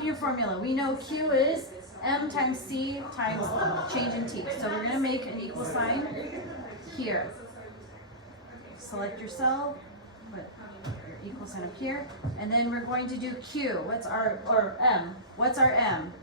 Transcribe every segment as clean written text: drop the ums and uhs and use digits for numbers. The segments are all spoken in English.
give you a formula. We know Q is M times C times change in T. So we're going to make an equal sign here. Select your cell, put your equal sign up here, and then we're going to do Q. What's our, or M? What's our M?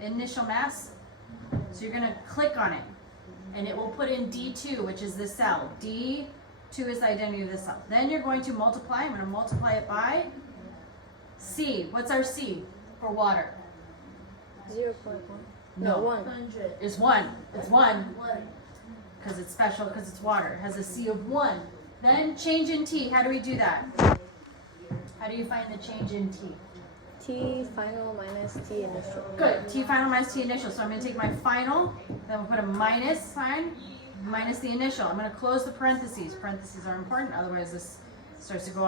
Initial mass. So you're going to click on it, and it will put in D2, which is this cell. D2 is the identity of the cell. Then you're going to multiply. I'm going to multiply it by C. What's our C for water? 0.1. No, 100. It's 1. It's 1 because it's special, because it's water. It has a C of 1. Then change in T. How do we do that? How do you find the change in T? T final minus T initial. Good. T final minus T initial. So I'm going to take my final, then we'll put a minus sign, minus the initial. I'm going to close the parentheses. Parentheses are important, otherwise this starts to go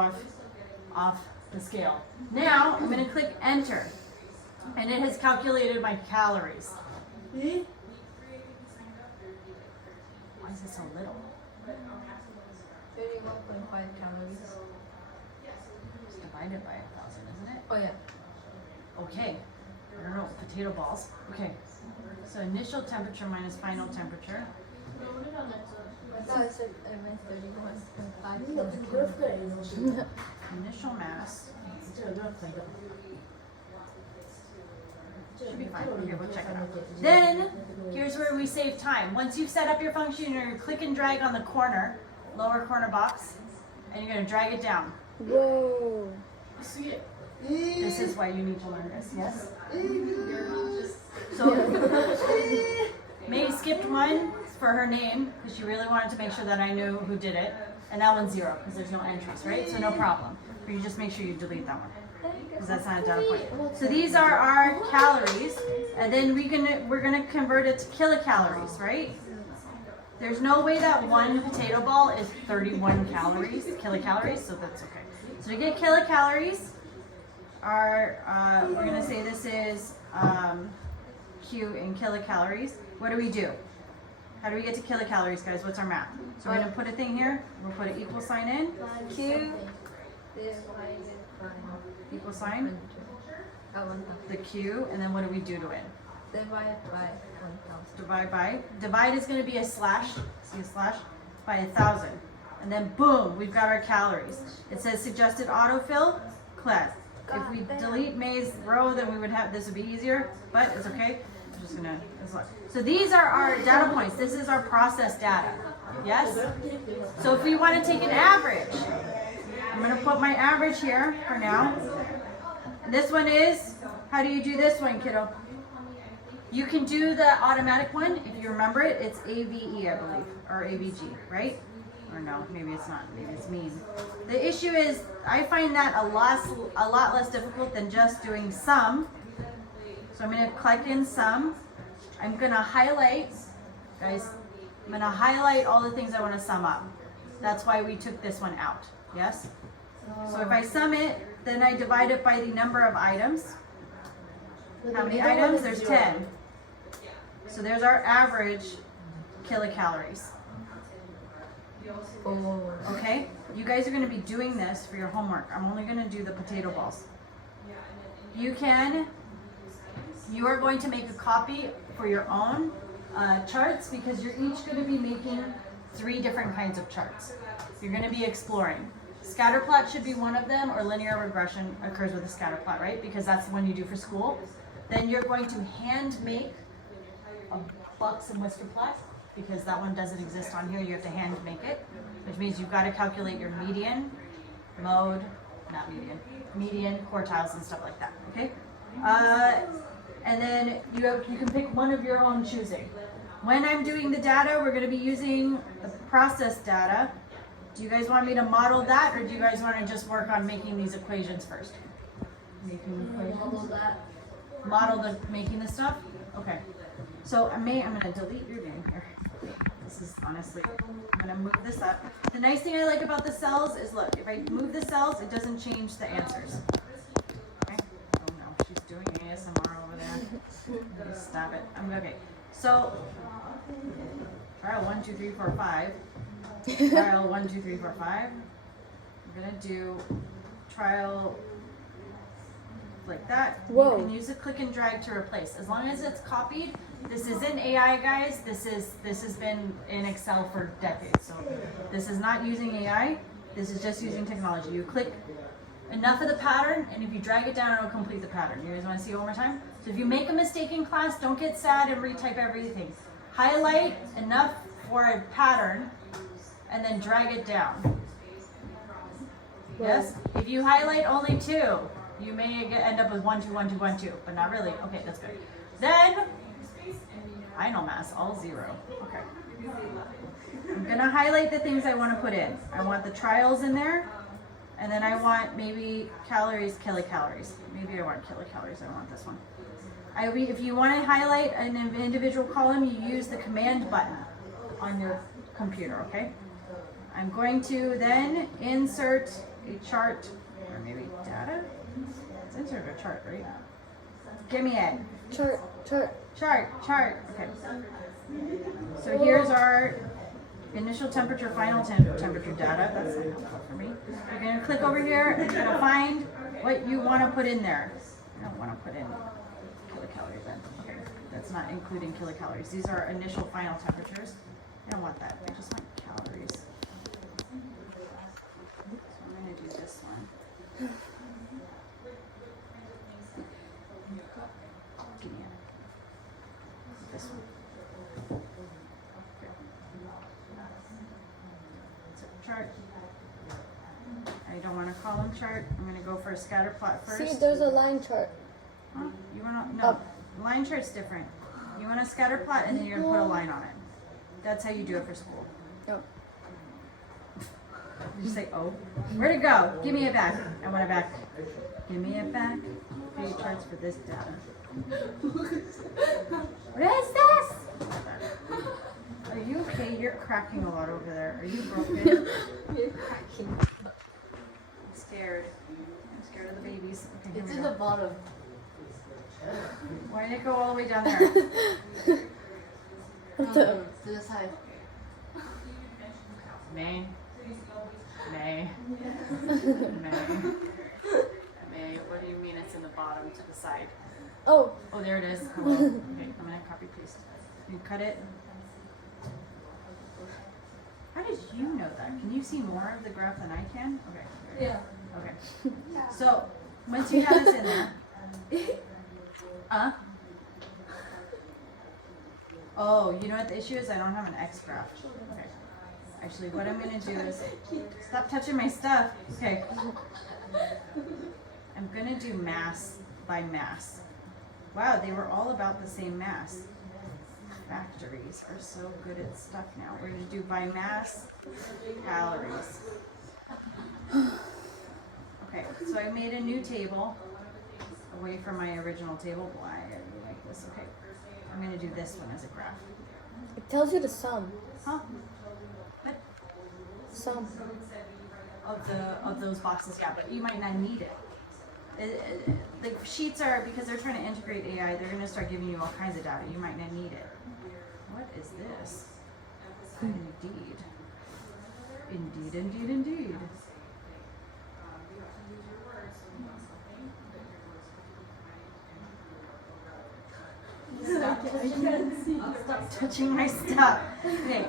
off the scale. Now I'm going to click enter, and it has calculated my calories. Why is it so little? 31.5 calories. It's divided by 1,000, isn't it? Oh yeah. Okay. I don't know. Potato balls. Okay. So initial temperature minus final temperature. I thought I meant 31.5 calories. Initial mass. Should be fine. Okay, we'll check it out. Then, here's where we save time. Once you've set up your function, you're going to click and drag on the corner, lower corner box, and you're going to drag it down. Whoa. See it? This is why you need to learn this, yes? So, May skipped one for her name, because she really wanted to make sure that I knew who did it. And that one's 0, because there's no entries, right? So no problem. But you just make sure you delete that one, because that's not a data point. So these are our calories, and then we're gonna convert it to kilocalories, right? There's no way that one potato ball is 31 kilocalories, so that's okay. So to get kilocalories, we're gonna say this is Q in kilocalories. What do we do? How do we get to kilocalories, guys? What's our math? So we're gonna put a thing here. We'll put an equal sign in. Q. Equal sign. The Q, and then what do we do to it? Divide by 1,000. Divide by. Divide is going to be a slash. See a slash? By 1,000. And then boom, we've got our calories. It says suggested autofill. Click. If we delete May's row, then we would have, this would be easier, but it's okay. I'm just gonna, so these are our data points. This is our process data. Yes? So if we want to take an average, I'm going to put my average here for now. This one is, how do you do this one, kiddo? You can do the automatic one. If you remember it, it's AVE, I believe, or AVG, right? Or no, maybe it's not. Maybe it's mean. The issue is, I find that a lot less difficult than just doing sum. So I'm going to click in sum. I'm going to highlight, guys, I'm going to highlight all the things I want to sum up. That's why we took this one out, yes? So if I sum it, then I divide it by the number of items. How many items? There's 10. So there's our average kilocalories. Okay? You guys are going to be doing this for your homework. I'm only going to do the potato balls. You are going to make a copy for your own charts, because you're each going to be making 3 different kinds of charts. You're going to be exploring. Scatterplot should be one of them, or linear regression occurs with a scatterplot, right? Because that's the one you do for school. Then you're going to hand make a bucks and whisker plot, because that one doesn't exist on here. You have to hand make it, which means you've got to calculate your median, mode, median, quartiles, and stuff like that, okay? And then you can pick one of your own choosing. When I'm doing the data, we're going to be using the process data. Do you guys want me to model that, or do you guys want to just work on making these equations first? Model making the stuff? Okay. So I'm going to delete your name here. This is honestly, I'm going to move this up. The nice thing I like about the cells is, look, if I move the cells, it doesn't change the answers. Okay? Oh no, she's doing ASMR over there. Stop it. Okay. So, trial 1, 2, 3, 4, 5. Trial 1, 2, 3, 4, 5. I'm going to do trial like that. Whoa. You can use a click and drag to replace. As long as it's copied, this isn't AI, guys. This has been in Excel for decades. So this is not using AI. This is just using technology. You click enough of the pattern, and if you drag it down, it'll complete the pattern. You guys want to see it one more time? So if you make a mistake in class, don't get sad and retype everything. Highlight enough for a pattern, and then drag it down. Yes? If you highlight only 2, you may end up with 1, 2, 1, 2, 1, 2, but not really. Okay, that's good. Then, final mass, all 0. Okay. I'm gonna highlight the things I want to put in. I want the trials in there, and then I want maybe calories, kilocalories. Maybe I want kilocalories. I want this one. If you want to highlight an individual column, you use the command button on your computer. Okay. I'm going to then insert a chart, or maybe data. Let's insert a chart, right? Give me it. Chart. Chart. Okay. So here's our initial temperature, final temperature data. That's not helpful for me. You're going to click over here and you're going to find what you want to put in there. I don't want to put in kilocalories then. Okay. That's not including kilocalories. These are initial, final temperatures. I don't want that. I just want calories. So I'm going to do this one. Give me it. This one. Chart. I don't want a column chart. I'm going to go for a scatter plot first. See, there's a line chart. Huh? You want to? No. Line chart's different. You want a scatter plot and then you're going to put a line on it. That's how you do it for school. Oh. Did you say, oh? Where'd it go? Give me it back. I want it back. Give me it back. Page charts for this data. What is this? Are you okay? You're cracking a lot over there. Are you broken? You're cracking. I'm scared. I'm scared of the babies. Okay, It's in the bottom. Why did it go all the way down there? To the side. May. What do you mean it's in the bottom to the side? Oh. Oh, there it is. Hello. Okay, I'm gonna copy paste. You cut it. How did you know that? Can you see more of the graph than I can? Okay. Yeah. Okay. So once you have this in there, oh, you know what the issue is? I don't have an X graph. Okay. Actually, what I'm gonna do is stop touching my stuff. Okay. I'm gonna do mass by mass. Wow, they were all about the same mass. Factories are so good at stuff now. We're gonna do by mass calories. Okay, so I made a new table away from my original table. Why are you like this? Okay, I'm gonna do this one as a graph. It tells you the sum. Huh? What? Sum. Of those boxes, yeah, but you might not need it. The sheets are, because they're trying to integrate AI, they're gonna start giving you all kinds of data. You might not need it. What is this? Indeed. Indeed. Stop touching my stuff. Okay.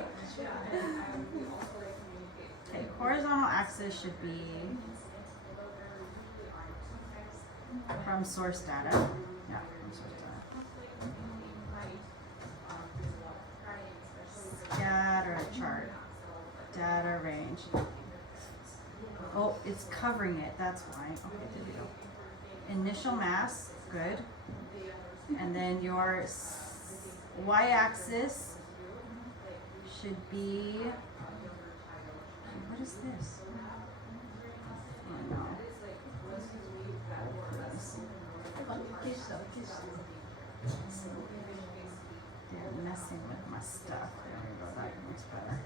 Okay, horizontal axis should be from source data. Yeah, from source data. Scatter chart. Data range. Oh, it's covering it. That's why. Okay, there we go. Initial mass. Good. And then your y-axis should be. What is this? Oh no. They're messing with my stuff. There we go. That looks better.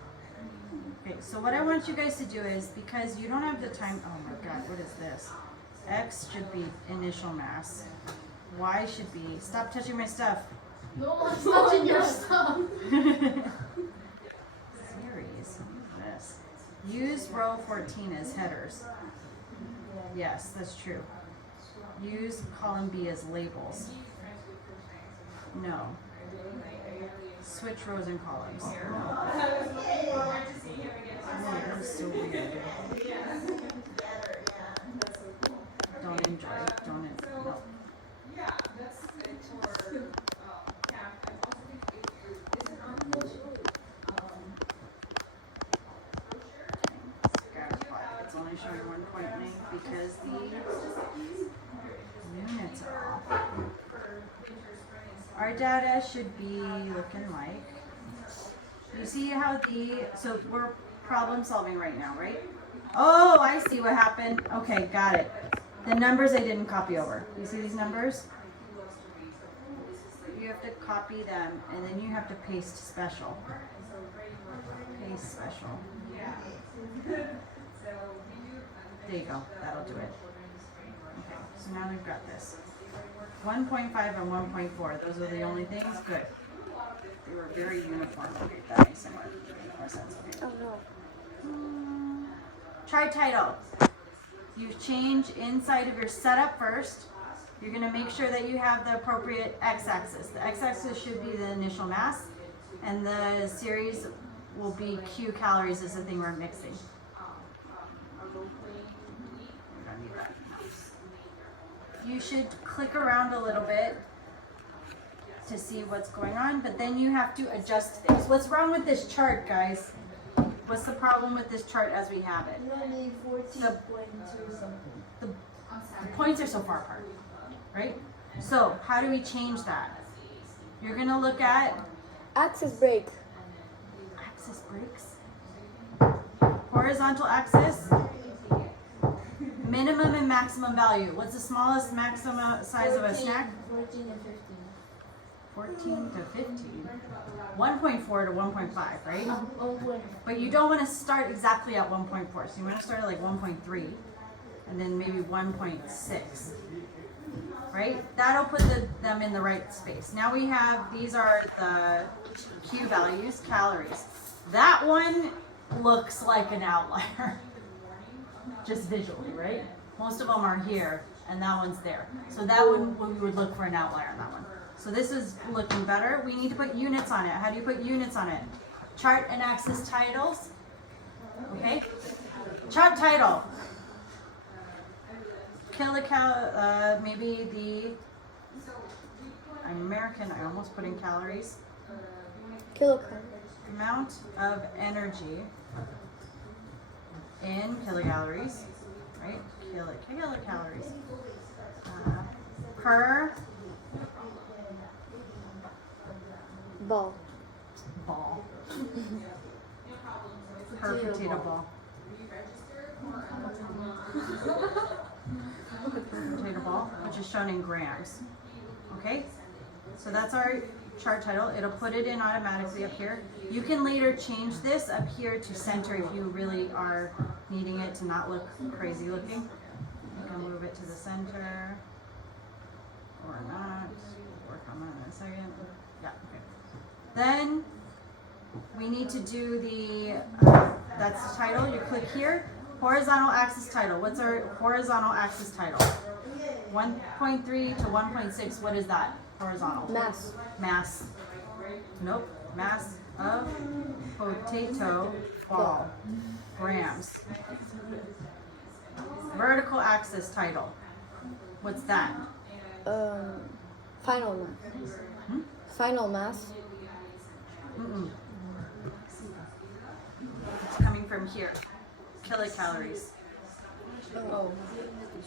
Okay, so what I want you guys to do is, because you don't have the time. Oh my God, what is this? X should be initial mass. Y should be. Stop touching my stuff. No one's touching your stuff. Series. What is this? Use row 14 as headers. Yes, that's true. Use column B as labels. No. Switch rows and columns. No. Oh, that is so weird. Don't enjoy. No. Scatterplot. It's only showing 1 point length because the units are off. Our data should be looking like, you see how so we're problem solving right now, right? Oh, I see what happened. Okay, got it. The numbers I didn't copy over. You see these numbers? You have to copy them and then you have to paste special. Paste special. There you go, that'll do it. Okay, so now we've got this. 1.5 and 1.4, those are the only things? Good. They were very uniform. Okay, that makes more sense. Okay. Oh no. Chart title. You change inside of your setup first. You're going to make sure that you have the appropriate x-axis. The x-axis should be the initial mass, and the series will be Q calories is the thing we're mixing. You should click around a little bit to see what's going on, but then you have to adjust things. What's wrong with this chart, guys? What's the problem with this chart as we have it? Only 14.2 something. The points are so far apart, right? So how do we change that? You're gonna look at Axis break. axis breaks, horizontal axis, minimum and maximum value. What's the smallest maximum size of a snack? 14 and 15. 14 to 15. 1.4 to 1.5, right? Oh, But you don't want to start exactly at 1.4. So you want to start at like 1.3 and then maybe 1.6. Right? That'll put them in the right space. Now we have, these are the Q values, calories. That one looks like an outlier. Just visually, right? Most of them are here and that one's there. So that one, we would look for an outlier on that one. So this is looking better. We need to put units on it. How do you put units on it? Chart and axis titles. Okay. Chart title. Kilocal, maybe the, I'm American, I almost put in calories. Kilocal. Amount of energy in kilocalories, right? Kilocalories. Per Ball. Per potato ball. Potato ball, which is shown in grams. Okay, so that's our chart title. It'll put it in automatically up here. You can later change this up here to center if you really are needing it to not look crazy looking. You can move it to the center or not. Work on that in a second. Yeah, okay. Then we need to do the, that's the title. You click here. Horizontal axis title. What's our horizontal axis title? 1.3 to 1.6. What is that? Horizontal. Mass. Mass. Nope. Mass of potato ball. Grams. Vertical axis title. What's that? Final mass. Final mass. Mm-mm. It's coming from here. Kilocalories. Oh.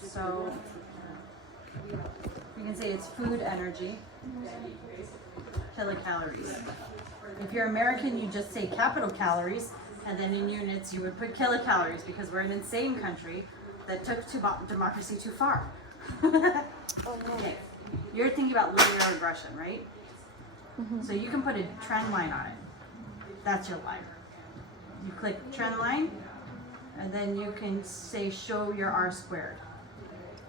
So you can say it's food energy. Kilocalories. If you're American, you just say capital calories, and then in units you would put kilocalories because we're an insane country that took democracy too far. Oh no. Okay. You're thinking about linear regression, right? Mm-hmm. So you can put a trend line on it. That's your line. You click trend line, and then you can say show your R squared.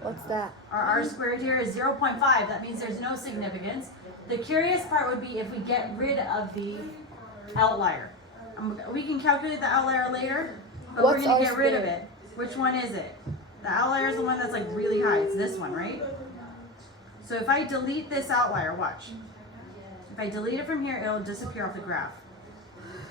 What's that? Our R squared here is 0.5. That means there's no significance. The curious part would be if we get rid of the outlier. We can calculate the outlier later, but What's we're going to R get rid of squared? it. Which one is it? The outlier is the one that's like really high. It's this one, right? So if I delete this outlier, watch. If I delete it from here, it'll disappear off the graph.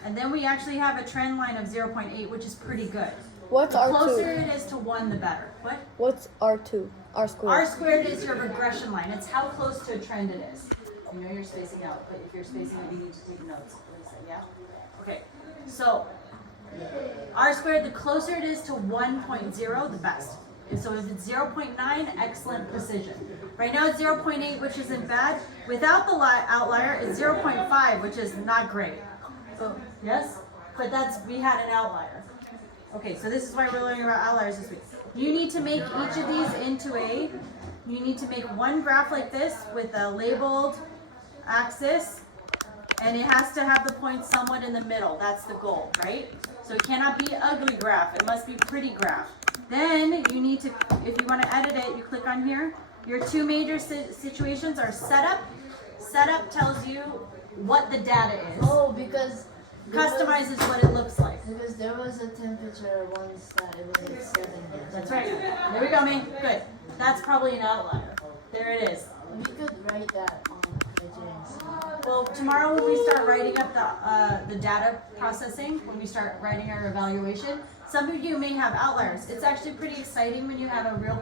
And then we actually have a trend line of 0.8, which is pretty good. What's The R2? closer it is to 1, the better. What? What's R2? R squared. R squared is your regression line. It's how close to a trend it is. You know you're spacing out, but if you're spacing out, you need to take notes. Lisa, yeah? Okay. So R squared, the closer it is to 1.0, the best. And so if it's 0.9, excellent precision. Right now it's 0.8, which isn't bad. Without the outlier, it's 0.5, which is not great. So, yes? But we had an outlier. Okay, so this is why we're learning about outliers this week. You need to make each of these into you need to make one graph like this with a labeled axis, and it has to have the point somewhat in the middle. That's the goal, right? So it cannot be an ugly graph. It must be a pretty graph. Then you need to, if you want to edit it, you click on here. Your two major situations are setup. Setup tells you what the data is. Oh, because Customizes what it looks like. Because there was a temperature once that it was at 7 years. That's right. There we go, man. Good. That's probably an outlier. There it is. We could write that on the James. Well, tomorrow when we start writing up the data processing, when we start writing our evaluation, some of you may have outliers. It's actually pretty exciting when you have a real